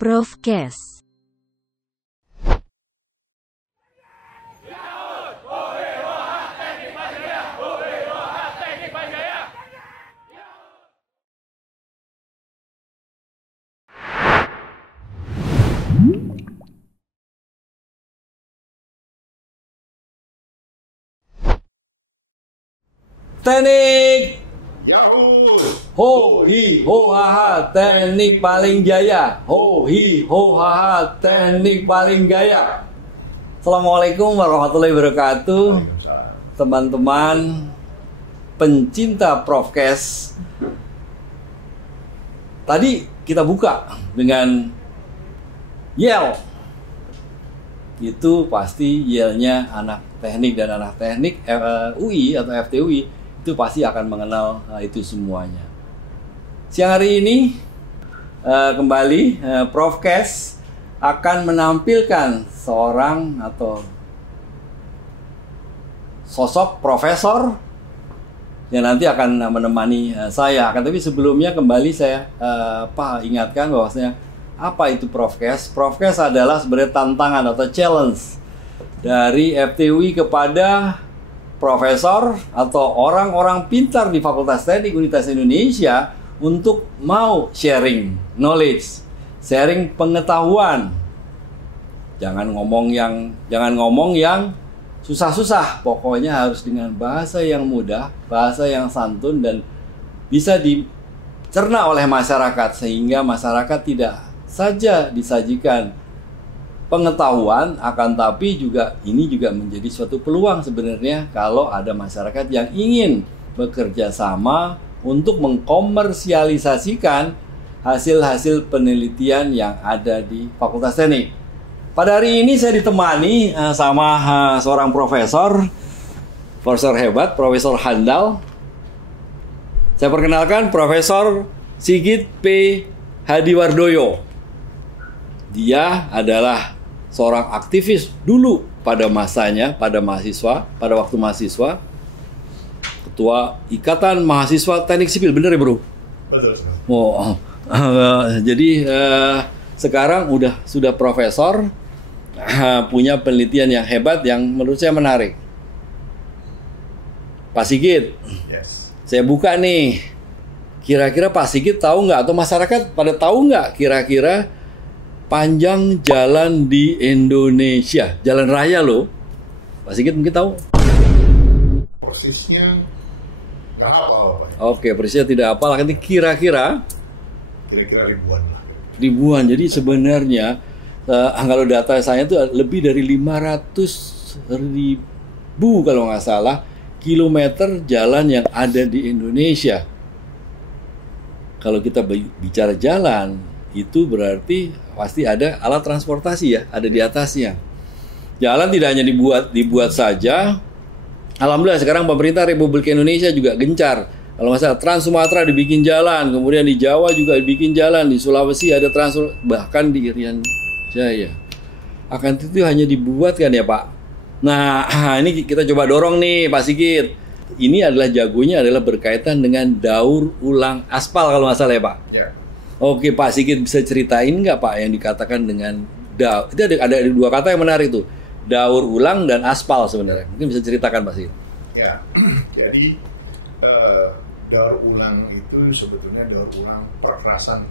Profcast. Teknik Yahoo! ho hi ho ha ha, teknik paling jaya. Ho hi ho ha ha, teknik paling gaya. Assalamualaikum warahmatullahi wabarakatuh, teman-teman pencinta Profcast. Tadi kita buka dengan yel. Itu pasti yelnya anak teknik dan anak teknik UI atau FTUI. Itu pasti akan mengenal itu semuanya. Siang hari ini kembali Profcast akan menampilkan seorang atau sosok profesor yang nanti akan menemani saya. Tapi sebelumnya kembali saya ingatkan bahwasanya apa itu Profcast? Profcast adalah sebenarnya tantangan atau challenge dari FTUI kepada profesor atau orang-orang pintar di Fakultas Teknik Universitas Indonesia untuk mau sharing knowledge, sharing pengetahuan. Jangan ngomong yang susah-susah. Pokoknya harus dengan bahasa yang mudah, bahasa yang santun dan bisa dicerna oleh masyarakat sehingga masyarakat tidak saja disajikan pengetahuan, akan tapi ini juga menjadi suatu peluang sebenarnya kalau ada masyarakat yang ingin bekerja sama untuk mengkomersialisasikan hasil-hasil penelitian yang ada di Fakultas Teknik. Pada hari ini saya ditemani sama seorang profesor hebat, Profesor handal. Saya perkenalkan Profesor Sigit P. Hadiwardoyo. Dia adalah seorang aktivis dulu pada masanya, pada waktu mahasiswa, ketua Ikatan Mahasiswa Teknik Sipil, bener ya bro? Betul. Jadi sekarang sudah profesor, punya penelitian yang hebat yang menurut saya menarik. Pak Sigit, Yes. Saya buka nih, kira-kira Pak Sigit tahu nggak atau masyarakat pada tahu nggak kira-kira panjang jalan di Indonesia, jalan raya loh. Pak Sigit mungkin tahu? Persisnya nggak hafal, Pak. Oke, persisnya tidak hafal. Nanti kira-kira Ribuan lah. Ribuan. Jadi sebenarnya kalau data saya itu lebih dari 500.000 kalau nggak salah kilometer jalan yang ada di Indonesia. Kalau kita bicara jalan, itu berarti pasti ada alat transportasi ya, ada di atasnya. Jalan tidak hanya dibuat saja. Alhamdulillah sekarang pemerintah Republik Indonesia juga gencar. Kalau nggak salah Trans Sumatera dibikin jalan, kemudian di Jawa juga dibikin jalan, di Sulawesi ada bahkan di Irian Jaya. Akan itu hanya dibuat kan ya Pak. Nah ini kita coba dorong nih Pak Sigit. Ini adalah jagonya adalah berkaitan dengan daur ulang aspal kalau nggak salah ya Pak. Ya. Oke Pak Sigit, bisa ceritain nggak Pak yang dikatakan dengan itu ada dua kata yang menarik tuh, daur ulang dan aspal sebenarnya. Mungkin bisa ceritakan Pak Sigit. Ya. Jadi daur ulang itu sebetulnya daur ulang perkerasan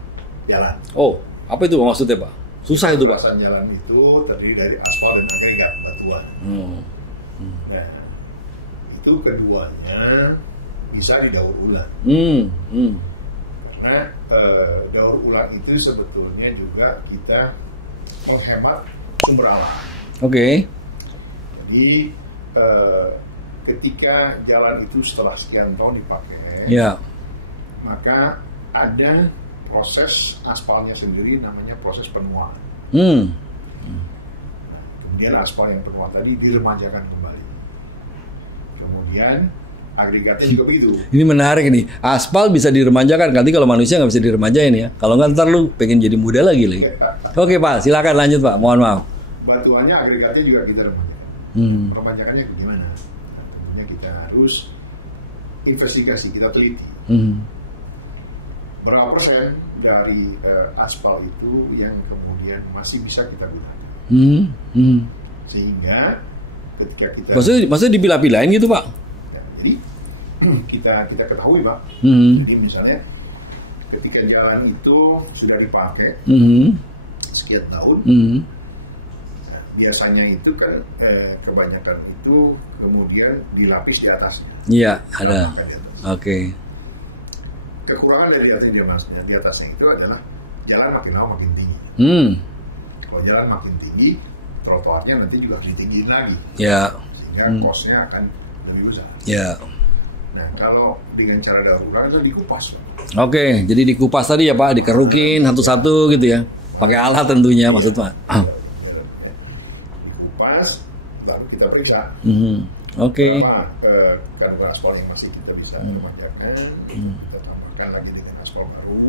jalan. Oh, apa itu maksudnya Pak? Susah itu Pak. Perkerasan jalan itu terdiri dari aspal dan agregat batuan. Nah, itu keduanya bisa didaur ulang. Karena daur ulang itu sebetulnya juga kita menghemat sumber alam. Oke. Jadi ketika jalan itu setelah sekian tahun dipakai, Ya. maka ada proses aspalnya sendiri namanya proses penuaan. Kemudian aspal yang penuaan tadi diremajakan kembali. Kemudian agregatnya juga begitu. Ini menarik nih. Aspal bisa diremajakan. Nanti kalau manusia nggak bisa diremajain ya. Kalau nggak ntar lu pengen jadi muda lagi. Oke Pak, silakan lanjut Pak. Mohon maaf. Batuannya agregatnya juga kita remajakan. Remajakannya gimana? Nah, tentunya kita harus investigasi, kita teliti. berapa persen dari aspal itu yang kemudian masih bisa kita gunakan. Sehingga ketika kita maksudnya dipilah-pilahin gitu Pak? Ya, jadi kita ketahui Pak. Jadi misalnya ketika jalan itu sudah dipakai sekian tahun, nah, biasanya itu kan kebanyakan itu kemudian dilapis di atasnya. Iya, ada. Oke. Kekurangan dari di atasnya itu adalah jalan makin lama makin tinggi. Kalau jalan makin tinggi, trotoarnya nanti juga harus ditinggiin lagi. Ya. Sehingga kosnya akan lebih besar. Ya. Nah, kalau dengan cara daur ulang itu dikupas. Oke, jadi dikupas tadi ya Pak, dikerukin satu-satu gitu ya. Pakai alat tentunya maksud Pak. Dikupas, lalu kita periksa. Oke. Berapa kandungan aspal yang masih kita bisa manjakan, kita tambahkan lagi dengan aspal baru.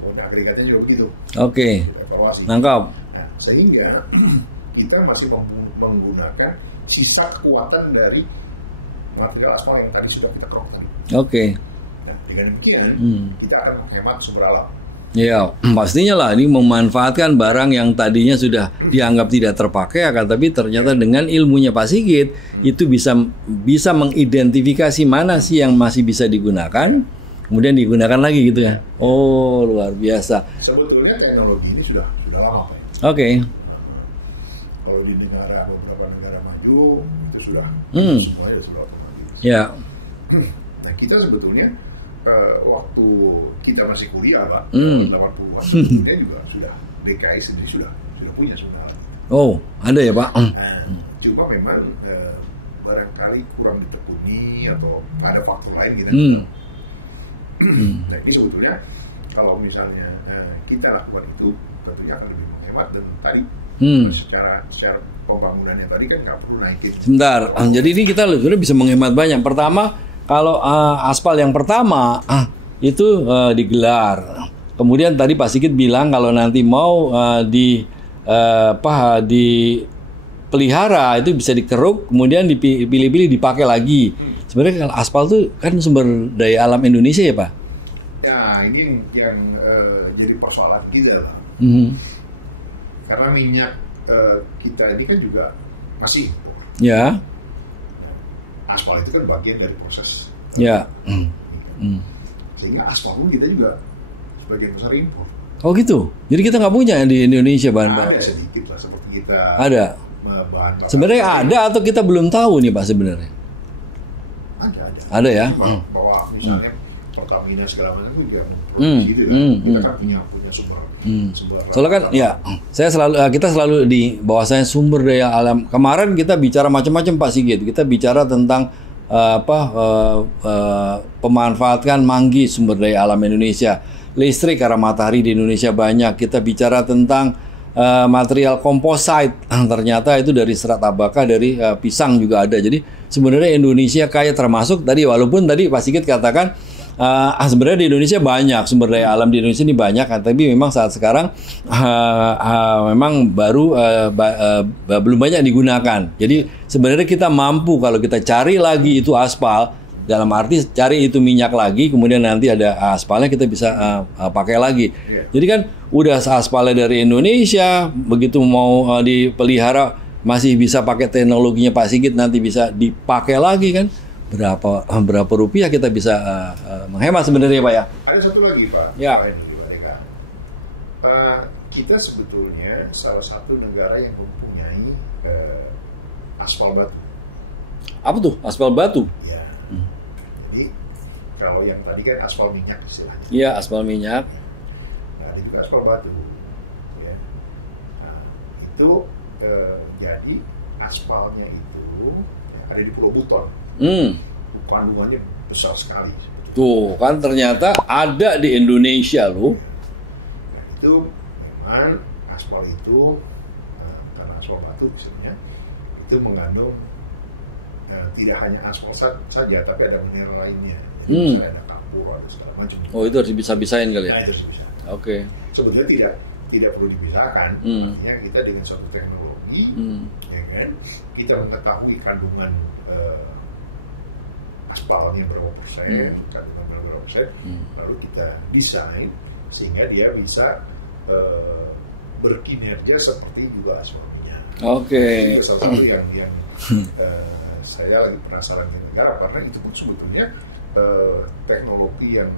Kemudian agregatnya juga begitu. Oke. Evaluasi. Nangkap. Nah, sehingga kita masih menggunakan sisa kekuatan dari material aspal yang tadi sudah kita keruk tadi. Oke. Nah, dengan demikian kita akan menghemat sumber alam. Ya, pastinya lah ini memanfaatkan barang yang tadinya sudah dianggap tidak terpakai, akan tapi ternyata dengan ilmunya Pak Sigit itu bisa mengidentifikasi mana sih yang masih bisa digunakan, kemudian digunakan lagi gitu ya. Oh, luar biasa. Sebetulnya teknologi ini sudah lama Pak. Oke. Kalau di beberapa negara maju itu sudah semuanya sudah otomatis. Ya. Nah, kita sebetulnya waktu kita masih kuliah Pak, 80-an, kita juga sudah DKI sendiri sudah punya sebenarnya. Oh, ada ya Pak? Cuma memang barangkali kurang ditekuni atau ada faktor lain gitu. Nah, ini sebetulnya kalau misalnya kita lakukan itu tentunya akan lebih menghemat dan tadi secara pembangunannya tadi kan nggak perlu naikin. Sebentar, jadi ini kita sebenarnya bisa menghemat banyak. Pertama, kalau aspal yang pertama itu digelar. Kemudian tadi Pak Sigit bilang kalau nanti mau dipelihara itu bisa dikeruk, kemudian dipilih-pilih dipakai lagi. Sebenarnya kalau aspal itu kan sumber daya alam Indonesia ya Pak? Ya ini yang jadi persoalan kita lah. Karena minyak kita ini kan juga masih impor. Ya. Aspal itu kan bagian dari proses. Ya. Sehingga aspal pun kita juga sebagian besar impor. Oh gitu. Jadi kita nggak punya di Indonesia bahan-bahan. Ada sedikit lah seperti kita. Ada. Bahan sebenarnya ada atau kita belum tahu nih Pak sebenarnya? Ada. Ada ya. Bahwa misalnya Pertamina segala macam itu juga produksi itu kan. Kita kan punya sumber. Soalnya kan ya kita selalu di bahwasanya sumber daya alam. Kemarin kita bicara macam-macam Pak Sigit. Kita bicara tentang pemanfaatkan manggis sumber daya alam Indonesia, listrik karena matahari di Indonesia banyak. Kita bicara tentang material komposit, ternyata itu dari serat tabaka, dari pisang juga ada. Jadi sebenarnya Indonesia kaya, termasuk tadi walaupun tadi Pak Sigit katakan sebenarnya di Indonesia banyak sumber daya alam, di Indonesia ini banyak, tapi memang saat sekarang memang baru belum banyak digunakan. Jadi sebenarnya kita mampu kalau kita cari lagi itu aspal, dalam arti cari itu minyak lagi, kemudian nanti ada aspalnya kita bisa pakai lagi. Jadi kan udah aspalnya dari Indonesia, begitu mau dipelihara masih bisa pakai teknologinya Pak Sigit, nanti bisa dipakai lagi kan. Berapa rupiah kita bisa menghemat sebenarnya Pak ya? Ada satu lagi Pak. Ya. Kita sebetulnya salah satu negara yang mempunyai aspal batu. Apa tuh aspal batu? Ya. Jadi kalau yang tadi kan aspal minyak istilahnya. Iya, aspal minyak. Nah, itu aspal batu. Ya. Nah, itu jadi aspalnya itu ada di Pulau Buton. Kandungannya besar sekali. Tuh kan ternyata ada di Indonesia loh. Nah, itu memang aspal itu karena aspal batu sebenarnya itu mengandung tidak hanya aspal saja, tapi ada mineral lainnya. Jadi ada kapur, ada segala macam. Oh itu harus bisa-bisain kali ya? Nah, itu harus bisa. Oke. Sebetulnya tidak perlu dipisahkan. Artinya kita dengan suatu teknologi, ya kan, kita mengetahui kandungan aspalnya berapa persen, kandungan berapa konsep, lalu kita desain sehingga dia bisa berkinerja seperti juga aspal minyak. Oke. Itu salah satu yang saya lagi penasaran di negara, karena itu pun sebetulnya teknologi yang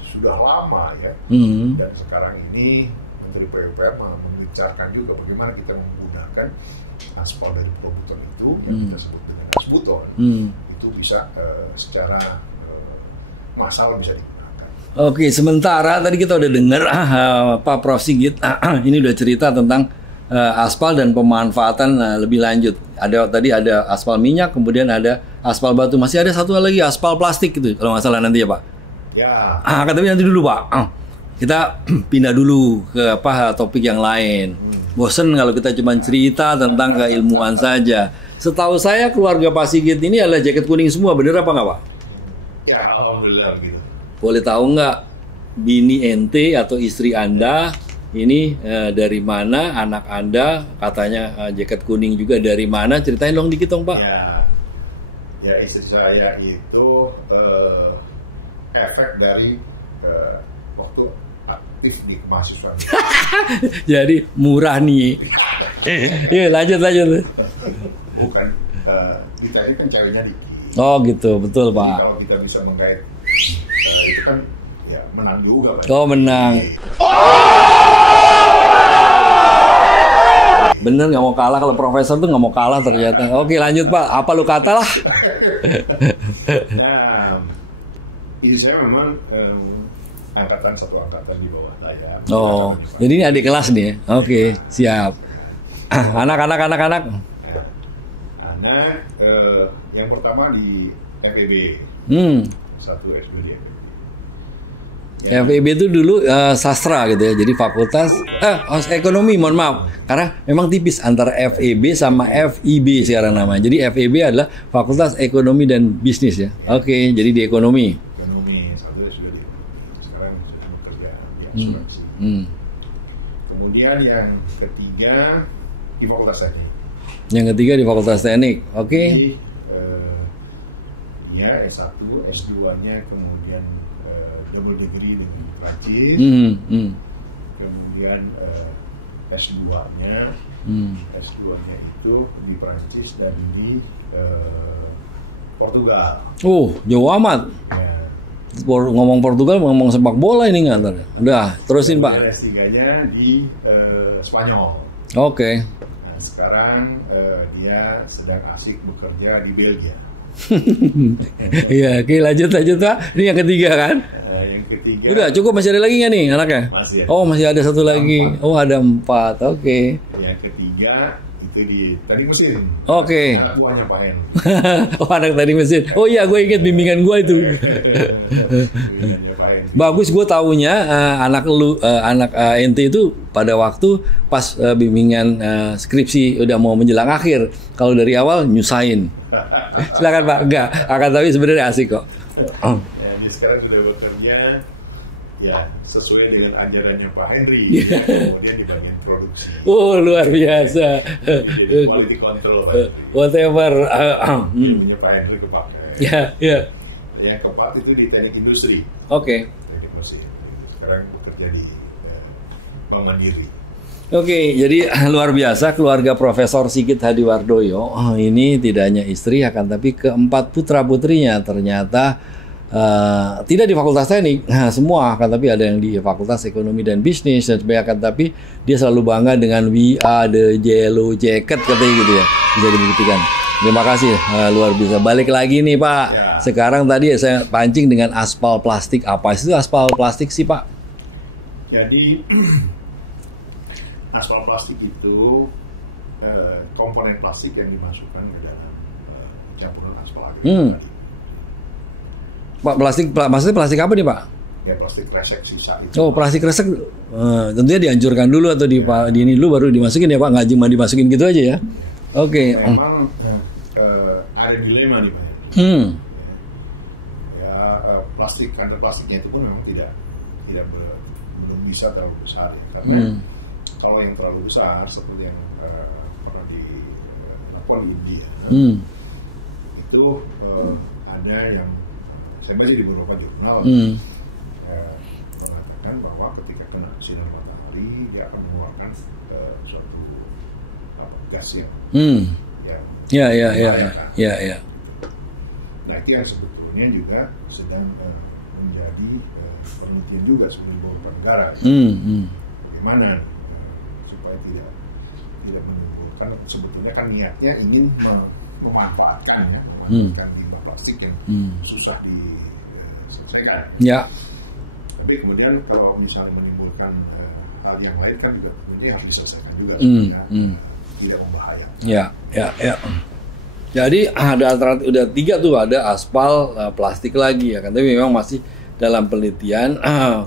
sudah lama ya, dan sekarang ini Menteri PUPR membicarakan juga bagaimana kita menggunakan aspal dari Probuton itu yang kita sebut dengan asbuton, itu bisa secara massal bisa digunakan. Oke, sementara tadi kita udah dengar Pak Prof Sigit ini udah cerita tentang aspal dan pemanfaatan lebih lanjut. Tadi ada aspal minyak, kemudian ada aspal batu, masih ada satu lagi aspal plastik gitu kalau nggak salah nanti ya Pak. Ya. Tapi nanti dulu Pak. Kita pindah dulu ke topik yang lain. Bosen kalau kita cuma cerita tentang keilmuan saja. Setahu saya keluarga Pak Sigit ini adalah jaket kuning semua, bener apa nggak Pak? Ya, alhamdulillah gitu. Boleh tahu nggak bini ente atau istri Anda ini dari mana, anak Anda katanya jaket kuning juga dari mana? Ceritain dong dikit dong Pak. Ya istri saya itu efek dari waktu aktif di kemahasiswaan. Jadi murah nih. Iya lanjut. Bukan, dicari kan ceweknya dikit. Oh gitu, betul Pak. Jadi kalau kita bisa menggait, itu kan ya menang juga kan. Oh menang. Bener nggak mau kalah, kalau profesor tuh nggak mau kalah ternyata. Oke lanjut Pak, apa lu kata lah? Nah, istri saya memang satu angkatan di bawah saya. Oh, jadi ini adik kelas nih. Oke, siap. Anak. Anak yang pertama di FEB. Satu SD di FEB. Ya. FEB itu dulu sastra gitu ya. Jadi fakultas ekonomi, mohon maaf. Karena memang tipis antara FEB sama FIB sekarang namanya. Jadi FEB adalah Fakultas Ekonomi dan Bisnis ya. Oke, jadi di ekonomi. Satu sudah di ekonomi. Sekarang sudah bekerja di asuransi. Kemudian yang ketiga di Fakultas Teknik. Yang ketiga di Fakultas Teknik. Oke. Jadi dia S1, S2-nya kemudian double degree di Prancis. Kemudian S2-nya S2-nya itu di Prancis dan di Portugal. Jauh amat. Ya. Ngomong Portugal, ngomong sepak bola ini nggak? Udah, terusin Pak. S3-nya di Spanyol. Oke. Nah, sekarang dia sedang asik bekerja di Belgia. Iya, oke lanjut Pak. Ini yang ketiga kan? Yang ketiga. Udah cukup, masih ada lagi nggak nih anaknya? Masih ada. Oh masih ada satu lagi. 4. Oh ada 4. Oke. Yang ketiga itu di Teknik Mesin. Oke. Anak buahnya Pak Hen. Oh anak Teknik Mesin. Oh iya, gue ingat bimbingan gue itu. Bagus, gue taunya anak ente itu pada waktu pas bimbingan skripsi udah mau menjelang akhir. Kalau dari awal nyusahin. Silakan Pak. Enggak, akan tapi sebenarnya asik kok. Ya, dia sekarang sudah bekerja ya sesuai dengan ajarannya Pak Henry. Ya, kemudian di bagian produksi. Luar biasa. Jadi quality control. Whatever. Punya Pak Henry kepakai. Ya. Yang keempat itu di teknik industri. Oke. Teknik mesin. Sekarang bekerja di Bank Mandiri. Oke, jadi luar biasa keluarga Profesor Sigit Hadiwardoyo. Ini tidak hanya istri akan tapi keempat putra-putrinya ternyata tidak di Fakultas Teknik, semua akan tapi ada yang di Fakultas Ekonomi dan Bisnis dan sebagainya, akan tapi dia selalu bangga dengan we are the yellow jacket katanya gitu ya. Bisa dibuktikan. Terima kasih, luar biasa. Balik lagi nih Pak. Ya. Sekarang tadi saya pancing dengan aspal plastik. Apa itu aspal plastik sih Pak? Jadi aspal plastik itu komponen plastik yang dimasukkan ke dalam campuran aspal tadi. Pak, maksudnya plastik apa nih Pak? Ya plastik kresek sisa itu. Oh plastik kresek, tentunya dihancurkan dulu atau di ini dulu baru dimasukin ya Pak, nggak cuma dimasukin gitu aja ya? Oke. Memang ada dilema nih Pak. Ya kantong plastiknya itu pun memang tidak belum bisa terlalu besar ya, karena kalau yang terlalu besar seperti yang pernah dilakukan di India, itu ada yang saya baca di beberapa jurnal suatu gas yang ya. Nah itu yang sebetulnya juga sedang menjadi penelitian juga sebenarnya di beberapa negara. Bagaimana supaya tidak menimbulkan, sebetulnya kan niatnya ingin memanfaatkan limbah plastik yang susah diselesaikan. Ya. Tapi kemudian kalau misalnya menimbulkan hal yang lain kan juga ini harus diselesaikan juga, tidak membahayakan. Ya. Jadi ada alternatif, udah 3 tuh, ada aspal, plastik lagi ya kan, tapi memang masih dalam penelitian.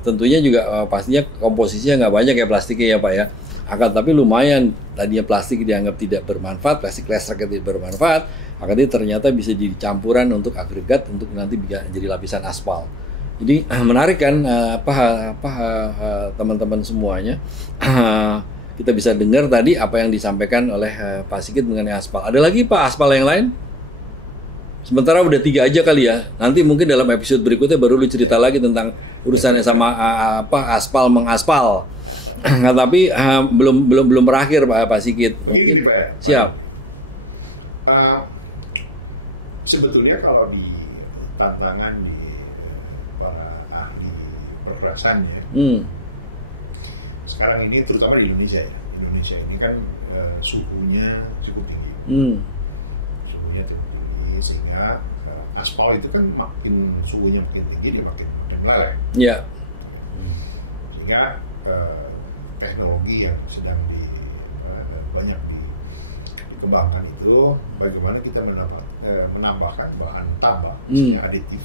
Tentunya juga pastinya komposisinya nggak banyak ya plastiknya ya Pak ya. Tapi lumayan, tadinya plastik dianggap tidak bermanfaat, plastik listrik tidak bermanfaat, akhirnya ternyata bisa jadi campuran untuk agregat untuk nanti jadi lapisan aspal. Jadi menarik kan teman-teman semuanya. Kita bisa dengar tadi apa yang disampaikan oleh Pak Sigit mengenai aspal. Ada lagi Pak aspal yang lain? Sementara udah 3 aja kali ya. Nanti mungkin dalam episode berikutnya baru lu cerita lagi tentang urusannya sama aspal mengaspal. Nah, tapi belum berakhir Pak Sigit. Mungkin siap. Sebetulnya kalau di tantangan di para ahli perkerasan ya. Sekarang ini terutama di Indonesia ya. Indonesia ini kan suhunya cukup tinggi. Suhunya cukup tinggi sehingga aspal itu kan makin suhunya makin tinggi dia makin meleleh. Iya. Sehingga teknologi yang sedang banyak dikembangkan itu bagaimana kita menambahkan bahan tambah misalnya aditif.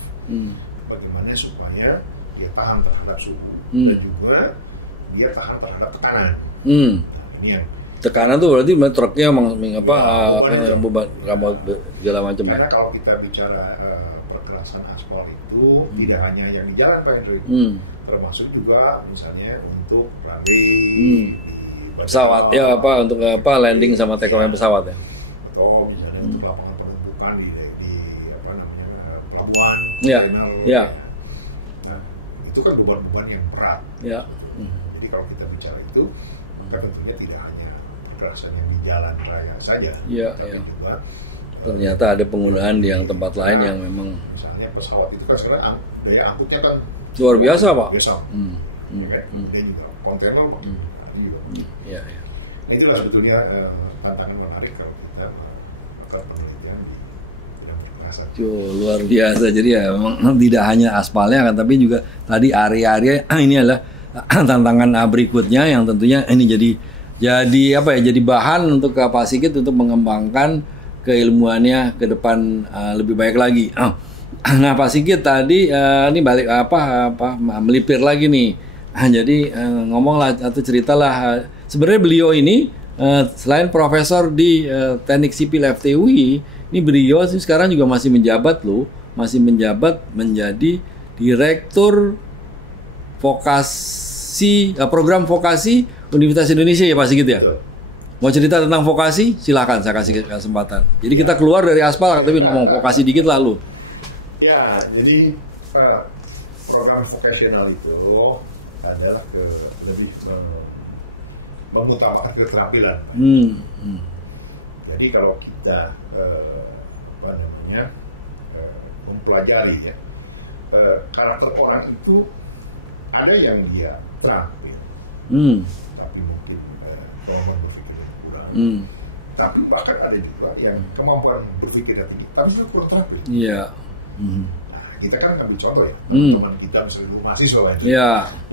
Bagaimana supaya dia tahan terhadap suhu dan juga dia tahan terhadap tekanan. Ini yang tekanan tuh berarti truknya beban segala macam. Karena kalau kita bicara perkerasan aspal itu tidak hanya yang di jalan Pak Hendry, termasuk juga misalnya untuk runway, pesawat ya untuk landing sama take off pesawat ya. Atau misalnya untuk lapangan penumpukan di pelabuhan, ya. Nah itu kan beban-beban yang berat. Ya. Jadi kalau kita bicara itu, kan tentunya tidak hanya kekerasan yang di jalan raya saja, tapi juga ternyata ada penggunaan di yang tempat lain yang memang. Misalnya pesawat itu kan sekarang daya angkutnya kan luar biasa Pak. Biasa. Kemudian juga kontainer juga. Iya. Nah itulah sebetulnya tantangan menarik kalau kita melakukan penelitian di bidang perkerasan. Luar biasa. Jadi ya memang tidak hanya aspalnya kan, tapi juga tadi area-area ini adalah tantangan berikutnya yang tentunya ini jadi bahan untuk Pak Sigit untuk mengembangkan keilmuannya ke depan lebih baik lagi. Nah Pak Sigit tadi ini balik melipir lagi nih. Jadi ngomonglah atau ceritalah, sebenarnya beliau ini selain profesor di Teknik Sipil FTUI, ini beliau sekarang juga masih menjabat menjadi Direktur program vokasi Universitas Indonesia ya Pak Sigit ya. Mau cerita tentang vokasi? Silakan, saya kasih kesempatan. Jadi kita keluar dari aspal tapi ngomong vokasi dikit lalu. Ya, jadi program vokasional itu adalah lebih mengutamakan keterampilan. Jadi kalau kita mempelajari ya karakter orang itu, ada yang dia terampil, tapi mungkin kemampuan berpikirnya kurang. Tapi bahkan ada juga yang kemampuan berpikirnya tinggi, tapi juga kurang terampil. Iya. Nah, kita kan ambil contoh ya, teman kita misalnya dulu mahasiswa kan,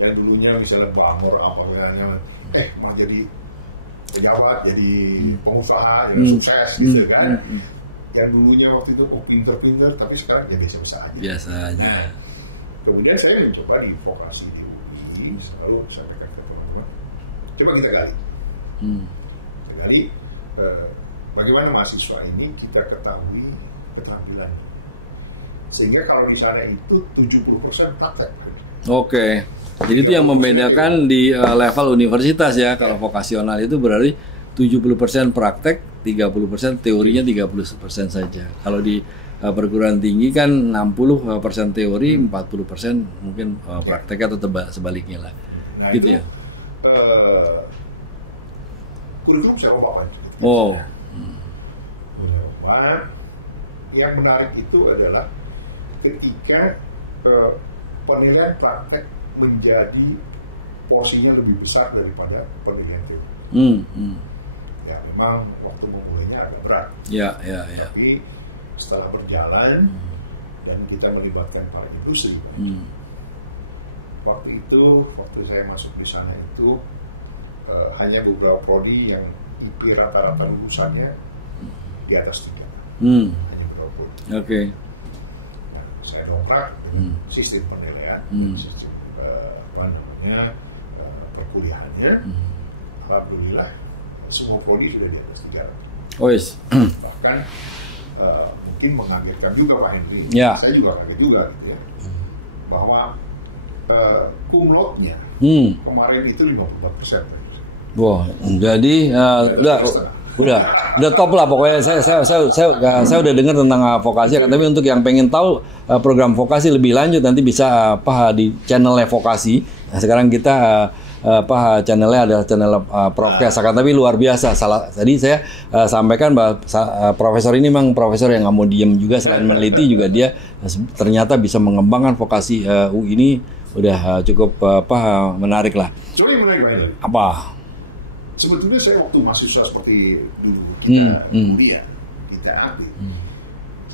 yang dulunya misalnya bangor mau jadi pejabat, jadi pengusaha, yang sukses gitu kan. Yang dulunya waktu itu pinter-pinter, tapi sekarang jadi biasa aja. Biasa aja. Nah, kemudian saya mencoba di vokasi di UI, lalu saya sampaikan ke teman-teman, coba kita gali. Kita gali bagaimana mahasiswa ini kita ketahui keterampilan. Sehingga kalau di sana itu 70% praktek. Oke. Jadi itu yang membedakan di level universitas ya. Kalau vokasional itu berarti 70% praktek, 30% teorinya 30% saja. Kalau di perguruan tinggi kan 60% teori, 40% mungkin praktek atau sebaliknya lah. Nah, gitu itu, ya. kurikulum saya ubah Pak. Oh. Yang menarik itu adalah ketika penilaian praktek menjadi porsinya lebih besar daripada penilaian teori. Ya memang waktu memulainya agak berat. Ya. Tapi setelah berjalan dan kita melibatkan para industri, waktu saya masuk di sana itu hanya beberapa prodi yang IP rata-rata lulusannya di atas 3. Hanya beberapa prodi. Oke. Nah, saya dongkrak sistem penilaian, sistem perkuliahannya. Alhamdulillah semua prodi sudah di atas 3. Oh yes. Bahkan mungkin mengagetkan juga Pak Henry. Ya. Saya juga kaget juga gitu ya. Bahwa cum laude-nya kemarin itu 54%. Wah, jadi udah top lah pokoknya. Saya udah dengar tentang vokasi, tapi untuk yang pengen tahu program vokasi lebih lanjut nanti bisa di channelnya vokasi. Nah, sekarang kita channelnya adalah channel Profkes, tapi luar biasa. Tadi saya sampaikan bahwa profesor ini memang profesor yang nggak mau diem juga, selain meneliti juga dia ternyata bisa mengembangkan vokasi UI ini udah cukup menarik lah. Soalnya menarik banget. Apa? Sebetulnya saya waktu mahasiswa seperti dulu kita kuliah, kita aktif,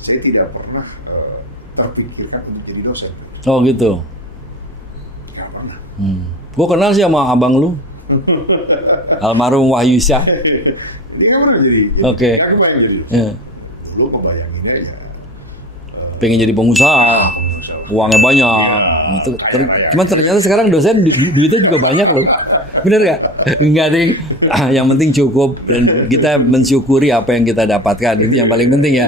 saya tidak pernah terpikirkan untuk jadi dosen. Oh gitu. Tidak pernah. Gue kenal sih sama abang lu, almarhum Wahyu Syah. Dia nggak pernah jadi. Oke. Nggak kebayang jadi. Dulu kebayanginnya ya. Pengen jadi pengusaha, uangnya banyak. Cuman ternyata sekarang dosen duitnya juga banyak loh. Bener gak? Enggak deh. Yang penting cukup dan kita mensyukuri apa yang kita dapatkan, itu yang paling penting ya.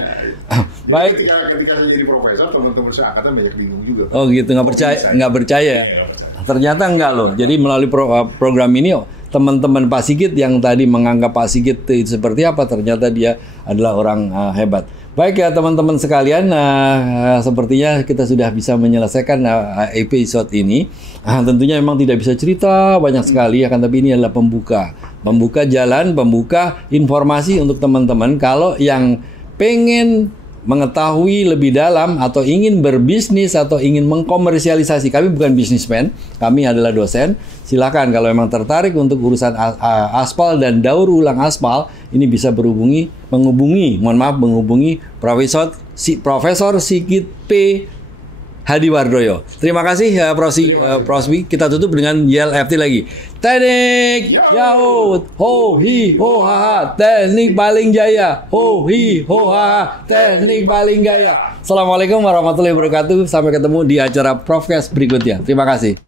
Baik. Ketika saya jadi profesor, teman-teman saya angkatan banyak bingung juga. Oh gitu, nggak percaya. Ternyata enggak loh. Jadi melalui program ini teman-teman Pak Sigit yang tadi menganggap Pak Sigit itu seperti apa, ternyata dia adalah orang hebat. Baik ya teman-teman sekalian, sepertinya kita sudah bisa menyelesaikan episode ini. Tentunya memang tidak bisa cerita banyak sekali, akan tapi ini adalah pembuka jalan, pembuka informasi untuk teman-teman. Kalau yang pengen mengetahui lebih dalam atau ingin berbisnis atau ingin mengkomersialisasi, kami bukan bisnismen, kami adalah dosen. Silakan kalau memang tertarik untuk urusan aspal dan daur ulang aspal, ini bisa menghubungi Profesor Sigit P. Hadiwardoyo. Terima kasih Proswi. Kita tutup dengan yel FT lagi. Teknik Yaut, ho hi ho ha, teknik paling jaya, ho hi ho ha, teknik paling gaya. Assalamualaikum warahmatullahi wabarakatuh. Sampai ketemu di acara Profkes berikutnya. Terima kasih.